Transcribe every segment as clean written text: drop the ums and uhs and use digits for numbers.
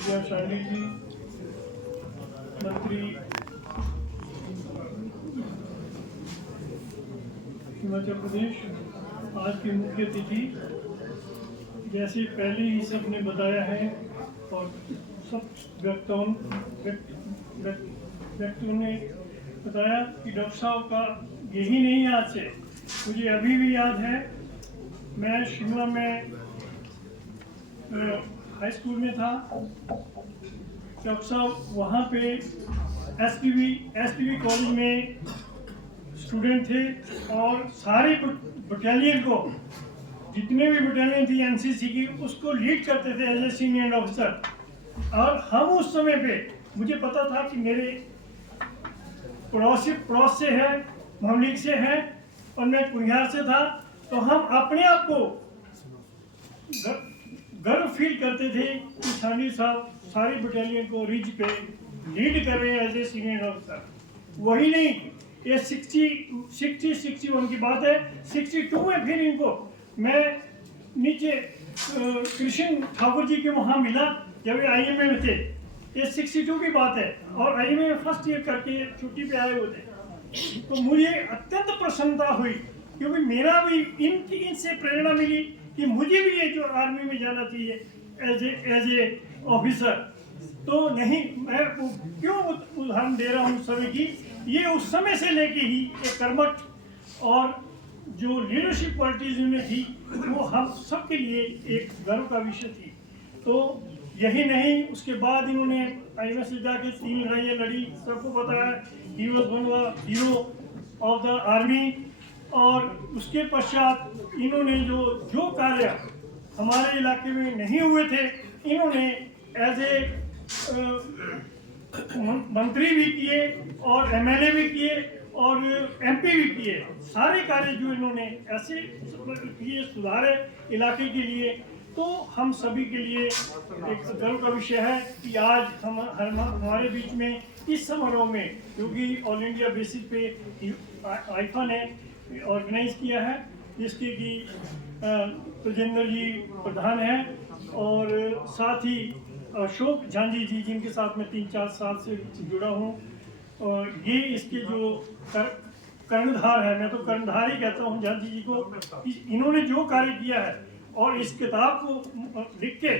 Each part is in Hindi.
या शाली जी, मंत्री हिमाचल प्रदेश, आज के मुख्य अतिथि, जैसे पहले ही सबने बताया है और सब व्यक्तियों ने बताया कि डॉक्टर साहब का यही नहीं आज से, मुझे अभी भी याद है, मैं शिमला में हाई स्कूल में था। डॉक्टर साहब वहाँ पे एसपीवी कॉलेज में स्टूडेंट थे और सारे बटालियन को, जितने भी बटालियन थी एनसीसी की, उसको लीड करते थे एज ए सीनियर ऑफिसर। और हम उस समय पे, मुझे पता था कि मेरे पड़ोस से है, मोहल्ले से है और मैं कुनिहार से था, तो हम अपने आप को गर्व फील करते थे कि शानी साहब सारी बटालियन को रिज पे लीड कर रहे हैं एज ए सीनियर ऑफिसर। वही नहीं, ये 61 की बात है, 62 में फिर इनको मैं नीचे कृष्ण ठाकुर जी के वहाँ मिला जब ये आईएमए में थे। ये 62 की बात है और आईएमए में फर्स्ट ईयर करके छुट्टी पे आए हुए थे। तो मुझे अत्यंत प्रसन्नता हुई क्योंकि मेरा भी इनसे प्रेरणा मिली कि मुझे भी ये जो आर्मी में जाना चाहिए एज ए ऑफिसर। तो नहीं, मैं क्यों उदाहरण दे रहा हूँ उस समय की, ये उस समय से लेके ही एक कर्मठ और जो लीडरशिप क्वालिटीज इनमें थी वो हम सबके लिए एक गर्व का विषय थी। तो यही नहीं, उसके बाद इन्होंने आईएमए से जाके 3 लड़ाइयाँ लड़ी, सबको पता है, he was one of the hero of the army. और उसके पश्चात इन्होंने जो कार्य हमारे इलाके में नहीं हुए थे, इन्होंने एज ए मंत्री भी किए और एमएलए भी किए और एमपी भी किए। सारे कार्य जो इन्होंने ऐसे किए, सुधारे इलाके के लिए, तो हम सभी के लिए एक गर्व का विषय है कि आज हमारे बीच में इस समारोह में, क्योंकि ऑल इंडिया बेसिस पे आईफा ने ऑर्गेनाइज किया है, जिसके कि प्रजेंद्र जी प्रधान हैं और साथ ही अशोक झांझी जी, जिनके साथ मैं 3-4 साल से जुड़ा हूँ। और ये इसके जो कर्णधार है, मैं तो कर्णधार ही कहता हूँ झांझी जी को, इन्होंने जो कार्य किया है और इस किताब को लिख के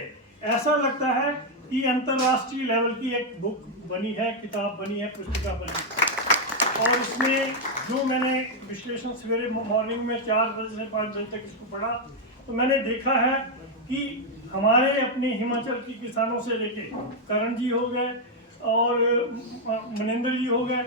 ऐसा लगता है कि अंतर्राष्ट्रीय लेवल की एक बुक बनी है, किताब बनी है, पुस्तिका बनी है। और इसमें जो मैंने विश्लेषण सवेरे मॉर्निंग में 4 बजे से 5 बजे तक इसको पढ़ा, तो मैंने देखा है कि हमारे अपने हिमाचल के किसानों से लेके करण जी हो गए और मनिंदर जी हो गए,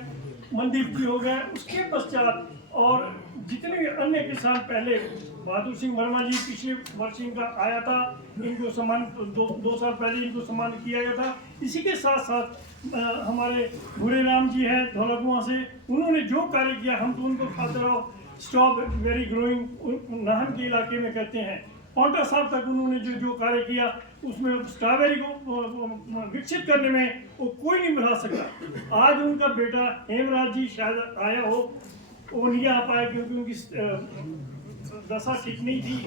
मनदीप जी हो गए, उसके पश्चात और जितने भी अन्य किसान, पहले बहादुर सिंह वर्मा जी पिछले वर्ष इनका आया था, इनको सम्मान 2 साल पहले इनको सम्मान किया गया था। इसी के साथ साथ हमारे भूरे राम जी हैं धौलाकुआं से, उन्होंने जो कार्य किया, हम तो उनको खातर of stop very growing Nahan के इलाके में कहते हैं, पौंटा साहब तक उन्होंने जो कार्य किया, उसमें स्ट्रॉबेरी को विकसित करने में वो कोई नहीं बढ़ा सका। आज उनका बेटा हेमराज जी शायद आया हो, वो नहीं आ पाया क्योंकि उनकी दशा ठीक नहीं थी।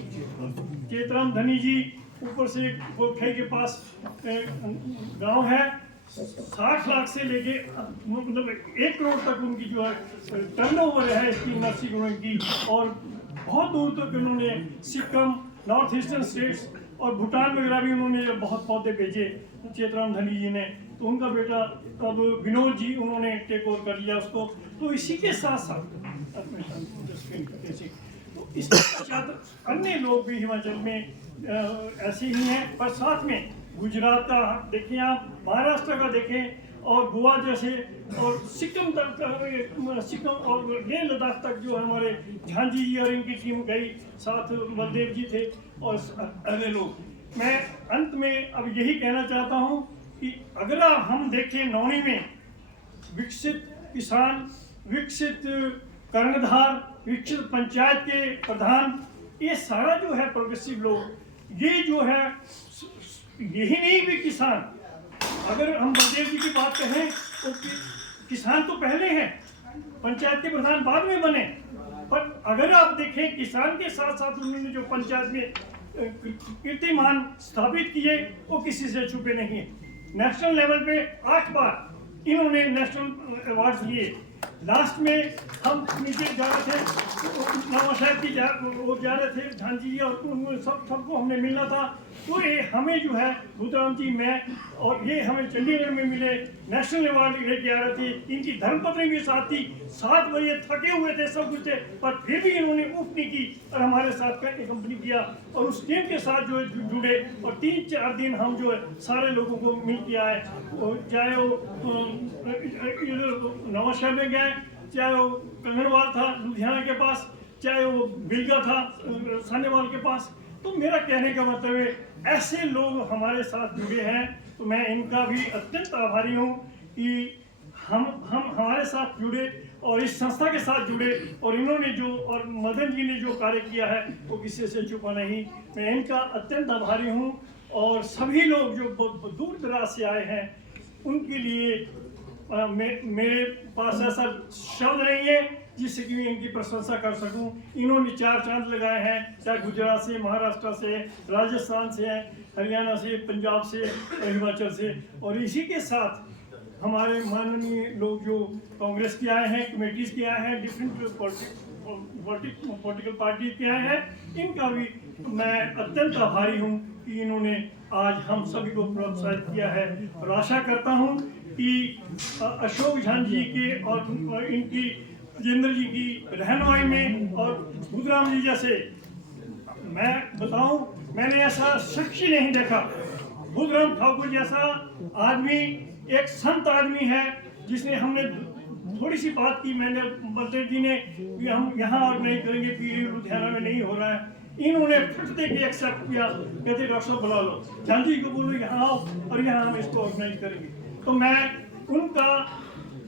चेतराम धनी जी, ऊपर से गोखे के पास गांव है, 60 लाख से लेके मतलब 1 करोड़ तक उनकी जो है टर्नओवर है इसकी नर्सिंग की, और बहुत दूर तक उन्होंने सिक्किम, नॉर्थ ईस्टर्न स्टेट्स और भूटान वगैरह भी उन्होंने बहुत पौधे भेजे चेतराम धनी जी ने। तो उनका बेटा अब विनोद जी, उन्होंने टेक ओवर कर लिया उसको। तो इसी के साथ साथ तो इसके पश्चात अन्य लोग भी हिमाचल में ऐसे ही हैं, पर साथ में गुजरात का देखें आप, महाराष्ट्र का देखें और गोवा जैसे, और सिक्किम तक, सिक्किम और लेह लद्दाख तक जो हमारे झांझी जी और इनकी टीम गई, साथ बलदेव जी थे और अन्य लोग। मैं अंत में अब यही कहना चाहता हूँ कि अगर हम देखें नौणी में विकसित किसान, विकसित कर्णधार, विकसित पंचायत के प्रधान, ये सारा जो है प्रोग्रेसिव लोग, ये जो है यही नहीं भी किसान, अगर हम बलदेव जी की बात कहें तो किसान तो पहले हैं, पंचायत के प्रधान बाद में बने, पर अगर आप देखें किसान के साथ साथ उन्होंने जो पंचायत में कीर्तिमान स्थापित किए वो किसी से छुपे नहीं है। नेशनल लेवल पे 8 बार इन्होंने नेशनल अवार्ड्स लिए। लास्ट में हम नीचे जा रहे थे, नवाब की वो जा रहे थे झांसी जी, और सबको हमने मिलना था। तो ये हमें जो है बुद्धराम जी, मैं और ये हमें चंडीगढ़ में मिले, नेशनल अवार्ड लेके आ रहे थे। इनकी धर्मपत्नी भी साथ थी। 7 बजे थके हुए थे, सब कुछ थे, पर फिर भी इन्होंने ऊफ नहीं की और हमारे साथ कंपनी किया और उस टीम के साथ जो है जुड़े। और 3-4 दिन हम जो है सारे लोगों को मिल के आए, चाहे वो नवाबशहर में गए, चाहे वो कंगनवाल था लुधियाना के पास, चाहे वो बिलगा था सानेवाल के पास। तो मेरा कहने का मतलब है, ऐसे लोग हमारे साथ जुड़े हैं, तो मैं इनका भी अत्यंत आभारी हूँ कि हम हमारे साथ जुड़े और इस संस्था के साथ जुड़े, और इन्होंने जो, और मदन जी ने जो कार्य किया है वो किसी से छुपा नहीं। मैं इनका अत्यंत आभारी हूँ। और सभी लोग जो दूर दराज से आए हैं उनके लिए मेरे पास ऐसा शब्द नहीं है जिससे कि मैं इनकी प्रशंसा कर सकूं। इन्होंने 4 चांद लगाए हैं, चाहे गुजरात से, महाराष्ट्र से, राजस्थान से, हरियाणा से, पंजाब से, हिमाचल से। और इसी के साथ हमारे माननीय लोग जो कांग्रेस के आए हैं, कमेटीज के आए हैं, डिफरेंट पॉलिटिकल पार्टी के आए हैं, इनका भी मैं अत्यंत आभारी हूँ कि इन्होंने आज हम सभी को प्रोत्साहित किया है। और आशा करता हूँ कि अशोक झांझी के और इनकी राजेंद्र जी की रहनुमाई में, और बुद्धराम जी जैसे, मैं बताऊं, मैंने ऐसा शख्स ही नहीं देखा। बुद्धराम ठाकुर जैसा आदमी एक संत आदमी है, जिसने, हमने थोड़ी सी बात की, मैंने बलदेव जी ने कि हम यहाँ और नहीं करेंगे, पीली लुधियाना में नहीं हो रहा है। इन्होंने फटते के एक्सेप्ट किया, कहते डॉक्टर साहब बुला लो, झांझी को बोलो यहाँ आओ और यहाँ हम इसको ऑर्गेनाइज करेंगे। तो मैं उनका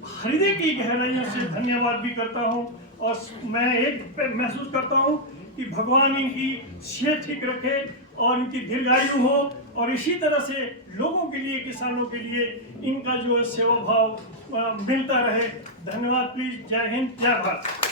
हृदय की गहराइयों से धन्यवाद भी करता हूँ। और मैं एक महसूस करता हूँ कि भगवान इनकी सेहत ठीक रखे और इनकी दीर्घायु हो, और इसी तरह से लोगों के लिए, किसानों के लिए इनका जो है सेवा भाव मिलता रहे। धन्यवाद। प्लीज, जय हिंद, जय भारत।